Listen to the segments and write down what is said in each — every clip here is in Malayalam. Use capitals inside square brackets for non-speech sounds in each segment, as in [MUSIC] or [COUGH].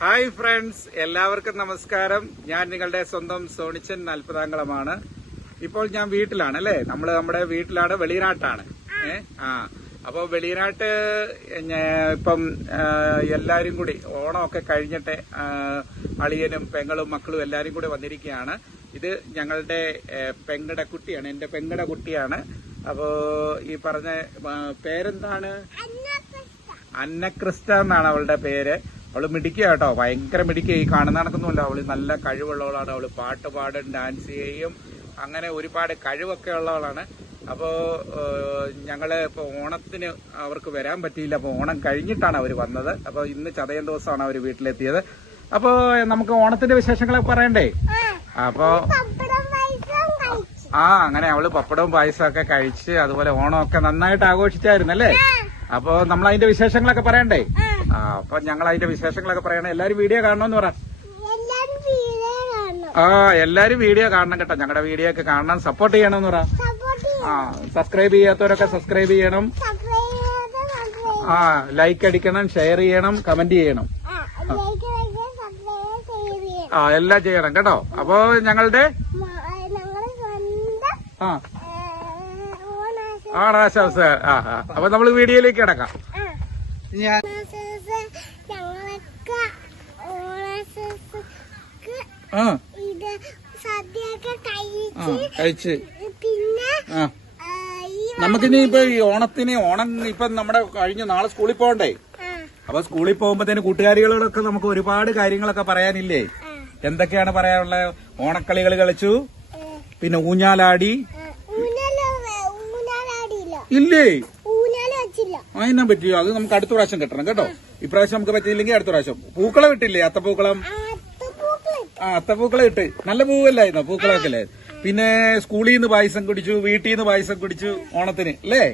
ഹായ് ഫ്രണ്ട്സ് എല്ലാവർക്കും നമസ്കാരം. ഞാൻ നിങ്ങളുടെ സ്വന്തം സോണിച്ചൻ നാൽപ്പതാംകളമാണ് ഇപ്പോൾ ഞാൻ വീട്ടിലാണ് അല്ലേ? നമ്മൾ നമ്മുടെ വീട്ടിലാണ് വെളിനാട്ടാണ് ഏ? ആ. അപ്പോൾ വെളിനാട്ട് ഇപ്പം ആ, എല്ലാരും കൂടി ഓണമൊക്കെ കഴിഞ്ഞിട്ട് അളിയനും പെങ്ങളും മക്കളും എല്ലാരും കൂടി വന്നിരിക്കുകയാണ്. ഇത് ഞങ്ങളുടെ പെങ്ങട കുട്ടിയാണ് എന്റെ പെങ്ങട കുട്ടിയാണ്. അപ്പോ ഈ പറഞ്ഞ പേരെന്താണ്? അന്നക്രിസ്റ്റ എന്നാണ് അവളുടെ പേര്. അവൾ മിടിക്കുക കേട്ടോ. ഭയങ്കര മിടിക്കുക ഈ കാണുന്ന കണക്കൊന്നുമില്ല അവൾ നല്ല കഴിവുള്ളവളാണ്. അവൾ പാട്ട് പാടും ഡാൻസ് ചെയ്യും. അങ്ങനെ ഒരുപാട് കഴിവൊക്കെ ഉള്ളവളാണ്. അപ്പോൾ ഞങ്ങൾ ഇപ്പൊ ഓണത്തിന് അവർക്ക് വരാൻ പറ്റിയില്ല. അപ്പൊ ഓണം കഴിഞ്ഞിട്ടാണ് അവർ വന്നത്. അപ്പോൾ ഇന്ന് ചതയം ദിവസമാണ് അവർ വീട്ടിലെത്തിയത്. അപ്പോൾ നമുക്ക് ഓണത്തിന്റെ വിശേഷങ്ങളൊക്കെ പറയണ്ടേ? അപ്പോൾ ആ അങ്ങനെ അവൾ പപ്പടവും പായസമൊക്കെ കഴിച്ച് അതുപോലെ ഓണമൊക്കെ നന്നായിട്ട് ആഘോഷിച്ചായിരുന്നല്ലേ? അപ്പോൾ നമ്മൾ അതിന്റെ വിശേഷങ്ങളൊക്കെ പറയണ്ടേ? ആ അപ്പൊ ഞങ്ങൾ അതിന്റെ വിശേഷങ്ങളൊക്കെ പറയണേ. എല്ലാരും വീഡിയോ കാണണമെന്ന് പറ. എല്ലാരും വീഡിയോ കാണണം. ആ എല്ലാരും വീഡിയോ കാണണം കേട്ടോ. ഞങ്ങളുടെ വീഡിയോ ഒക്കെ കാണണം. സപ്പോർട്ട് ചെയ്യണമെന്ന് പറ. സപ്പോർട്ട് ആ സബ്സ്ക്രൈബ് ചെയ്യാത്തവരൊക്കെ സബ്സ്ക്രൈബ് ചെയ്യണം. ആ ലൈക്ക് അടിക്കണം ഷെയർ ചെയ്യണം കമന്റ് ചെയ്യണം. ആ ലൈക്ക് ലൈക്ക് സബ്സ്ക്രൈബ് ചെയ്യണം. ആ എല്ലാം ചെയ്യണം കേട്ടോ. അപ്പൊ ഞങ്ങളുടെ ഞങ്ങൾ ആ. ആണാശംസ. ആ ആ. അപ്പൊ നമ്മൾ വീഡിയോയിലേക്ക് കിടക്കാം. ഞാൻ ആ. ഇത് സദ്യയൊക്കെ കഴിച്ച് പിന്നെ നമുക്കിനി ഇപ്പൊ ഈ ഓണത്തിന് ഓണം ഇപ്പൊ നമ്മുടെ കഴിഞ്ഞ നാളെ സ്കൂളിൽ പോകണ്ടേ? അപ്പൊ സ്കൂളിൽ പോകുമ്പോഴത്തേന് കൂട്ടുകാരികളോടൊക്കെ നമുക്ക് ഒരുപാട് കാര്യങ്ങളൊക്കെ പറയാനില്ലേ? എന്തൊക്കെയാണ് പറയാനുള്ളത്? ഓണക്കളികൾ കളിച്ചു പിന്നെ ഊഞ്ഞാലാടി. ഇല്ലേ? അതിനാ പറ്റിയോ? അത് നമുക്ക് അടുത്ത പ്രാവശ്യം കിട്ടണം കേട്ടോ. ഇപ്രാവശ്യം നമുക്ക് പറ്റിയില്ലെങ്കിൽ അടുത്ത പ്രാവശ്യം. പൂക്കളം ഇട്ടില്ലേ? അത്തപ്പൂക്കളം ആ അത്തപ്പൂക്കളം ഇട്ട്. നല്ല പൂവല്ലായിരുന്നോ? പൂക്കളൊക്കെ അല്ലേ പിന്നെ സ്കൂളിൽ നിന്ന് പായസം കുടിച്ചു വീട്ടിൽ നിന്ന് പായസം കുടിച്ചു ഓണത്തിന് അല്ലേ?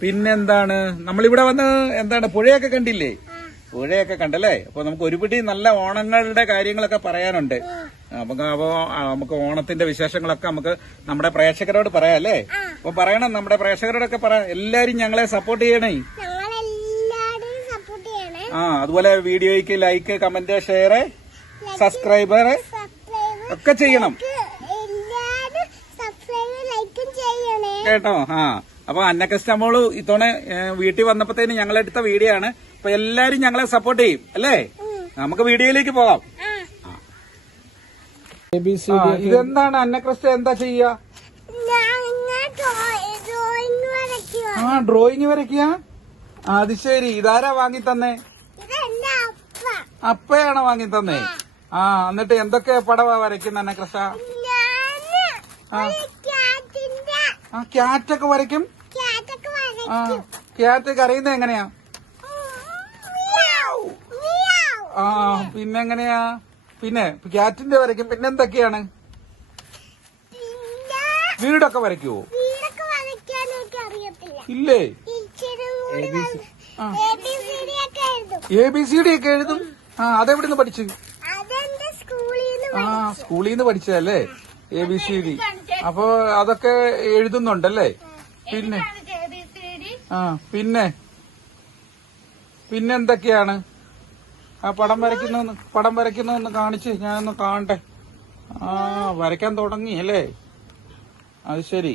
പിന്നെന്താണ്? നമ്മളിവിടെ വന്ന് എന്താണ് പുഴയൊക്കെ കണ്ടില്ലേ? പുഴയൊക്കെ കണ്ടല്ലേ? അപ്പൊ നമുക്ക് ഒരുപിടി നല്ല ഓണങ്ങളുടെ കാര്യങ്ങളൊക്കെ പറയാനുണ്ട്. നമുക്ക് അപ്പോ നമുക്ക് ഓണത്തിന്റെ വിശേഷങ്ങളൊക്കെ നമുക്ക് നമ്മുടെ പ്രേക്ഷകരോട് പറയാം അല്ലേ? അപ്പൊ പറയണം നമ്മുടെ പ്രേക്ഷകരോടൊക്കെ പറ. എല്ലാരും ഞങ്ങളെ സപ്പോർട്ട് ചെയ്യണേ. ഞങ്ങളെല്ലാരും സപ്പോർട്ട് ചെയ്യണേ. ആ അതുപോലെ വീഡിയോയ്ക്ക് like comment share subscriber subscribe ഒക്കെ ചെയ്യണം. എല്ലാരും സബ്സ്ക്രൈബ് ലൈക്കും ചെയ്യണേ. കേട്ടോ? ആ. അപ്പൊ അന്നക്കസ്റ്റമോൾ ഇത്തവണ വീട്ടിൽ വന്നപ്പോഴത്തേന് ഞങ്ങളെടുത്ത വീഡിയോ ആണ്. അപ്പൊ എല്ലാരും ഞങ്ങളെ സപ്പോർട്ട് ചെയ്യും അല്ലേ? നമുക്ക് വീഡിയോയിലേക്ക് പോകാം. ഇതെന്താണ്? അന്നക്രിസ്റ്റ എന്താ ചെയ്യാ? ആ ഡ്രോയിങ് വരയ്ക്കുക അത് ശരി. ഇതാരാ വാങ്ങി തന്നെ അപ്പയാണോ വാങ്ങി തന്നെ ആ എന്നിട്ട് എന്തൊക്കെ പടവാ വരയ്ക്കുന്ന ഞാൻ ആ. ക്യാറ്റൊക്കെ വരയ്ക്കും? ആ ക്യാറ്റ് കരയുന്നത് എങ്ങനെയാ. ആ പിന്നെ എങ്ങനെയാ പിന്നെ ക്യാറ്റിന്റെ വരയ്ക്കും. പിന്നെ എന്തൊക്കെയാണ് വീടൊക്കെ വരയ്ക്കുവോ ഇല്ലേ. എ ബി സി ഡി ഒക്കെ എഴുതും? ആ അതെവിടുന്ന് പഠിച്ചു? ആ സ്കൂളിൽ നിന്ന് പഠിച്ചതല്ലേ? എ ബി സി ഡി അപ്പൊ അതൊക്കെ എഴുതുന്നുണ്ടല്ലേ? പിന്നെ? ആ പിന്നെ? പിന്നെ എന്തൊക്കെയാണ്? ആ പടം വരയ്ക്കുന്ന പടം വരയ്ക്കുന്നൊന്ന് കാണിച്ച് ഞാനൊന്ന് കാണട്ടെ. ആ വരയ്ക്കാൻ തുടങ്ങി അല്ലേ? അത് ശരി.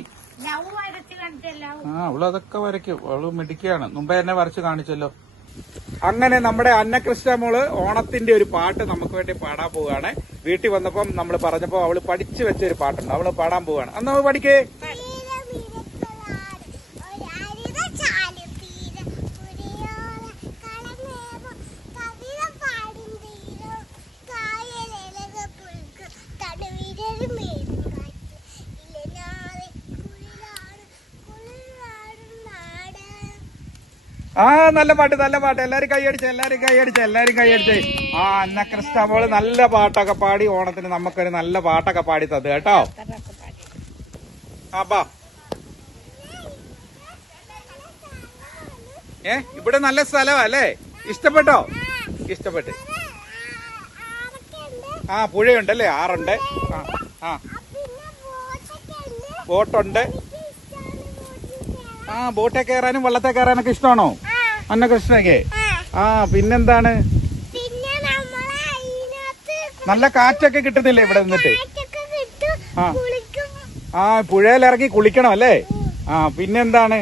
ആ അവളതൊക്കെ വരയ്ക്കും. അവൾ മിടിക്കുകയാണ് മുമ്പേ എന്നെ വരച്ച് കാണിച്ചല്ലോ. അങ്ങനെ നമ്മുടെ അന്നകൃഷ്ണ മോൾ ഓണത്തിന്റെ ഒരു പാട്ട് നമുക്ക് വേണ്ടി പാടാൻ പോവുകയാണ്. വീട്ടിൽ വന്നപ്പം നമ്മൾ പറഞ്ഞപ്പോ അവൾ പഠിച്ചു വെച്ച ഒരു പാട്ടുണ്ട്. അവൾ പാടാൻ പോവുകയാണ്. അന്ന് അവൾ പഠിക്കേ. ആ നല്ല പാട്ട് നല്ല പാട്ട്. എല്ലാരും കൈയടിച്ച എല്ലാരും കൈയടിച്ച എല്ലാരും കൈയടിച്ച ആ അന്ന മോൾ നല്ല പാട്ടൊക്കെ പാടി ഓണത്തിന് നമുക്കൊരു നല്ല പാട്ടൊക്കെ പാടി തത് കേട്ടോ. ബാ ഏ ഇവിടെ നല്ല സ്ഥലമാ അല്ലേ? ഇഷ്ടപ്പെട്ടോ? ഇഷ്ടപ്പെട്ട്. ആ പുഴയുണ്ടല്ലേ? ആറുണ്ട്. ആ. ബോട്ടുണ്ട്. ആ ബോട്ടെ കയറാനും വള്ളത്തെ കയറാനൊക്കെ ഇഷ്ടമാണോ? അന്നകൃഷ്ണയ്ക്ക് ആ പിന്നെന്താണ്? നല്ല കാറ്റൊക്കെ കിട്ടുന്നില്ലേ ഇവിടെ നിന്നിട്ട്? ആ. ആ പുഴയിലിറങ്ങി കുളിക്കണം അല്ലേ? ആ പിന്നെന്താണ്?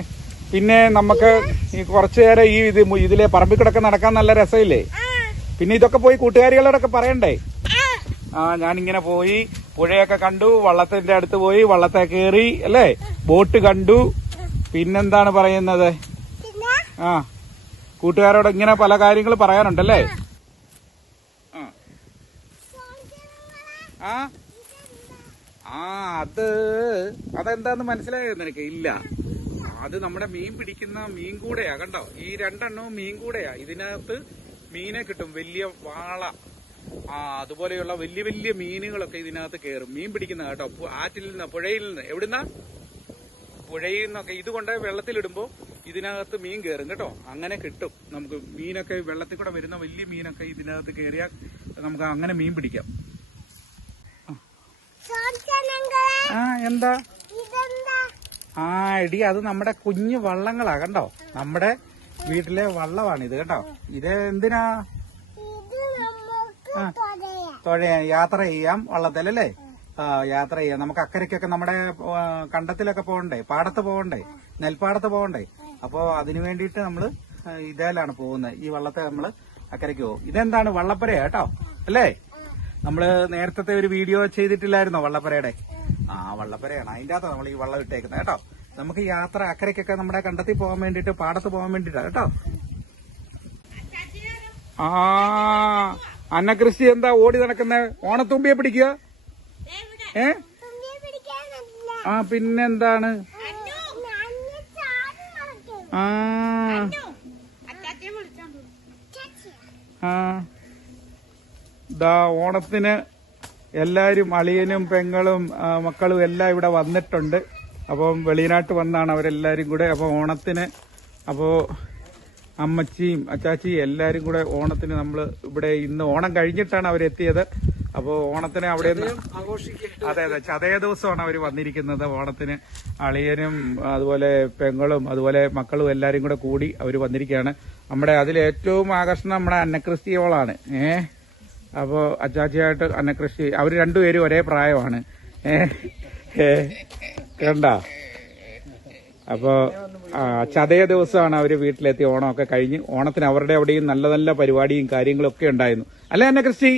പിന്നെ നമുക്ക് ഈ കുറച്ചു നേരം ഈ ഇത് ഇതിലെ പറമ്പിൽ കിടക്കെ നടക്കാൻ നല്ല രസമില്ലേ? പിന്നെ ഇതൊക്കെ പോയി കൂട്ടുകാരികളോടൊക്കെ പറയണ്ടേ? ആ. ഞാനിങ്ങനെ പോയി പുഴയൊക്കെ കണ്ടു വള്ളത്തിന്റെ അടുത്ത് പോയി വള്ളത്തെ കയറി അല്ലേ? ബോട്ട് കണ്ടു. പിന്നെന്താണ് പറയുന്നത്? ആ. കൂട്ടുകാരോട് ഇങ്ങനെ പല കാര്യങ്ങൾ പറയാനുണ്ടല്ലേ? ആ. ആ. അത് അതെന്താന്ന് മനസ്സിലായോ നിനക്ക്? ഇല്ല. അത് നമ്മുടെ മീൻ പിടിക്കുന്ന മീൻ കൂടെയാ കണ്ടോ? ഈ രണ്ടെണ്ണവും മീൻ കൂടെയാ. ഇതിനകത്ത് മീനെ കിട്ടും വലിയ വാള. ആ അതുപോലെയുള്ള വലിയ വലിയ മീനുകളൊക്കെ ഇതിനകത്ത് കയറും മീൻ പിടിക്കുന്ന കേട്ടോ ആറ്റിൽ നിന്ന് പുഴയിൽ നിന്ന്. എവിടുന്ന? പുഴയിൽ നിന്നൊക്കെ. ഇതുകൊണ്ട് വെള്ളത്തിലിടുമ്പോ ഇതിനകത്ത് മീൻ കയറും കേട്ടോ. അങ്ങനെ കിട്ടും. നമുക്ക് മീനൊക്കെ വെള്ളത്തിൽ കൂടെ വരുന്ന വലിയ മീനൊക്കെ ഇതിനകത്ത് കയറിയാൽ നമുക്ക് അങ്ങനെ മീൻ പിടിക്കാം. ആ എന്താ? ആ എടി അത് നമ്മുടെ കുഞ്ഞു വള്ളങ്ങളാ കണ്ടോ? നമ്മുടെ വീട്ടിലെ വള്ളമാണ് ഇത് കേട്ടോ ഇത് എന്തിനാ? തുഴയാ. യാത്ര ചെയ്യാം വള്ളത്തിലല്ലേ? ആ യാത്ര ചെയ്യാം. നമുക്ക് അക്കരയ്ക്കൊക്കെ നമ്മുടെ കണ്ടത്തിലൊക്കെ പോകണ്ടേ? പാടത്ത് പോകണ്ടേ? നെൽപ്പാടത്ത് പോകണ്ടേ? അപ്പോ അതിനു വേണ്ടിയിട്ട് നമ്മൾ ഇതേലാണ് പോകുന്നത്. ഈ വള്ളത്തെ നമ്മൾ അക്കരയ്ക്ക് പോകും. ഇതെന്താണ് വള്ളപ്പര കേട്ടോ? അല്ലേ? നമ്മൾ നേരത്തെ ഒരു വീഡിയോ ചെയ്തിട്ടില്ലായിരുന്നോ വള്ളപ്പരയുടെ? ആ വള്ളപ്പരയാണ്. അതിന്റെ അകത്താണ് നമ്മൾ ഈ വള്ളം ഇട്ടേക്കുന്നത് കേട്ടോ. നമുക്ക് യാത്ര അക്കരയ്ക്കൊക്കെ നമ്മുടെ കണ്ടത്തിൽ പോകാൻ വേണ്ടിയിട്ട് പാടത്ത് പോകാൻ വേണ്ടിട്ടാ കേട്ടോ. ആ അന്നക്രിസ്റ്റി എന്താ ഓടി നടക്കുന്ന? ഓണത്തുമ്പിയെ പിടിക്കുക? ഏ? ആ പിന്നെന്താണ്? ആ. ആ. ദാ ഓണത്തിന് എല്ലാരും അളിയനും പെങ്ങളും മക്കളും എല്ലാം ഇവിടെ വന്നിട്ടുണ്ട്. അപ്പം വെളിനാട്ട് വന്നാണ് അവരെല്ലാരും കൂടെ. അപ്പൊ ഓണത്തിന് അപ്പോൾ അമ്മച്ചിയും അച്ചാച്ചിയും എല്ലാരും കൂടെ ഓണത്തിന് നമ്മൾ ഇവിടെ ഇന്ന് ഓണം കഴിഞ്ഞിട്ടാണ് അവരെത്തിയത്. അപ്പോ ഓണത്തിന് അവിടെ അതെ അതെ. ചതയ ദിവസമാണ് അവർ വന്നിരിക്കുന്നത്. ഓണത്തിന് അളിയനും അതുപോലെ പെങ്ങളും അതുപോലെ മക്കളും എല്ലാരും കൂടെ കൂടി അവർ വന്നിരിക്കുകയാണ്. നമ്മുടെ അതിൽ ഏറ്റവും ആകർഷണം നമ്മുടെ അന്നക്രിസ്തിയോളാണ് ഏ? അപ്പോ അച്ചാച്ചിയായിട്ട് അന്നക്രിസ്തി അവർ രണ്ടുപേരും ഒരേ പ്രായമാണ്. ഏ? കണ്ട? അപ്പോ ആ, ചതയ ദിവസമാണ് അവർ വീട്ടിലെത്തി ഓണമൊക്കെ കഴിഞ്ഞ് ഓണത്തിന് അവരുടെ അവിടെയും നല്ല നല്ല പരിപാടിയും കാര്യങ്ങളും ഒക്കെ ഉണ്ടായിരുന്നു. അല്ലേ എന്നെ ക്രിസ്റ്റി?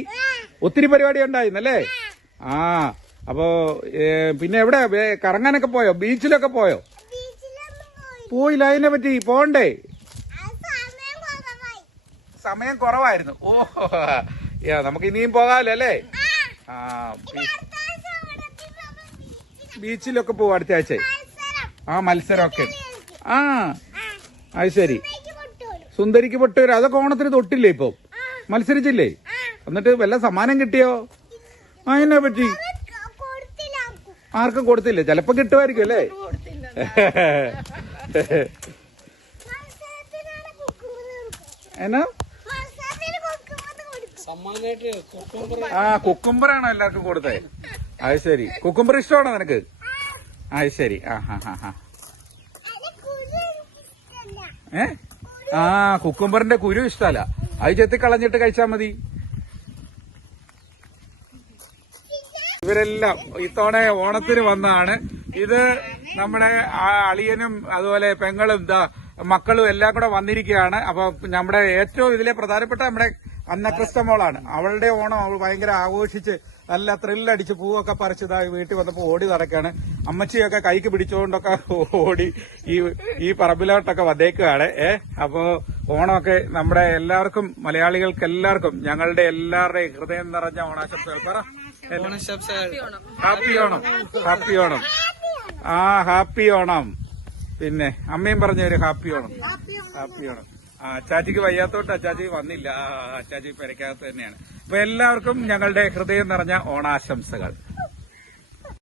ഒത്തിരി പരിപാടി ഉണ്ടായിരുന്നു അല്ലേ ആ അപ്പോ പിന്നെ എവിടെ? കറങ്ങാനൊക്കെ പോയോ? ബീച്ചിലൊക്കെ പോയോ? പോയില്ല അതിനെ പറ്റി പോണ്ടേ? സമയം കുറവായി സമയം കുറവായിരുന്നു. ഓ നമുക്ക് ഇനിയും പോകാമല്ലോ അല്ലേ? ആ ബീച്ചിലൊക്കെ പോവാ അടുത്ത ആഴ്ച. ആ മത്സരമൊക്കെ. ആ അത് ശരി. സുന്ദരിക്ക് പൊട്ടൂര്. അതൊക്കെ ഓണത്തിന് തൊട്ടില്ലേ ഇപ്പൊ? മത്സരിച്ചില്ലേ? എന്നിട്ട് വല്ല സമ്മാനം കിട്ടിയോ? ആ എന്നെ പറ്റി? ആർക്കും കൊടുത്തില്ലേ. ചിലപ്പോ കിട്ടുമായിരിക്കും അല്ലേ? എന്നാ? ആ കുക്കുംബറാണോ എല്ലാവർക്കും കൊടുത്തേ അത് ശരി. കുക്കുംബർ ഇഷ്ടമാണോ നിനക്ക്? അത് ശരി. ആ ഹാ ഹാ ഹാ. ഏ? ആ കുക്കുംബറിന്റെ കുരു ഇഷ്ടല്ല. അത് ചെത്തി കളഞ്ഞിട്ട് കഴിച്ചാ മതി. ഇവരെല്ലാം ഇത്തവണ ഓണത്തിന് വന്നാണ് ഇത് നമ്മുടെ അളിയനും അതുപോലെ പെങ്ങളും എന്താ മക്കളും എല്ലാം കൂടെ വന്നിരിക്കുകയാണ്. അപ്പൊ നമ്മുടെ ഏറ്റവും ഇതിലെ പ്രധാനപ്പെട്ട നമ്മുടെ അന്നക്രിസ്റ്റ മോളാണ് അവളുടെ ഓണം അവൾ ഭയങ്കര ആഘോഷിച്ച് നല്ല ത്രില്ലടിച്ച് പൂവൊക്കെ പറിച്ചതായി വീട്ടിൽ വന്നപ്പോൾ ഓടി നടക്കാണ്. അമ്മച്ചിയൊക്കെ കൈക്ക് പിടിച്ചുകൊണ്ടൊക്കെ [LAUGHS] ഓടി ഈ ഈ പറമ്പിലോട്ടൊക്കെ വന്നേക്കുകയാണ് ഏ അപ്പോ ഓണമൊക്കെ നമ്മുടെ എല്ലാവർക്കും മലയാളികൾക്ക് എല്ലാവർക്കും ഞങ്ങളുടെ എല്ലാവരുടെയും ഹൃദയം നിറഞ്ഞ ഓണാശംസകൾ. ഹാപ്പി ഓണം. ഹാപ്പി ഓണം. ആ ഹാപ്പി ഓണം. പിന്നെ അമ്മയും പറഞ്ഞ ഒരു ഹാപ്പി ഓണം. ഹാപ്പി ഓണം. അച്ചാച്ചിക്ക് വയ്യാത്തോട്ട് അച്ചാച്ചി വന്നില്ല. അച്ചാച്ചി പെരക്കകത്ത് തന്നെയാണ്. അപ്പൊ എല്ലാവർക്കും ഞങ്ങളുടെ ഹൃദയം നിറഞ്ഞ ഓണാശംസകൾ.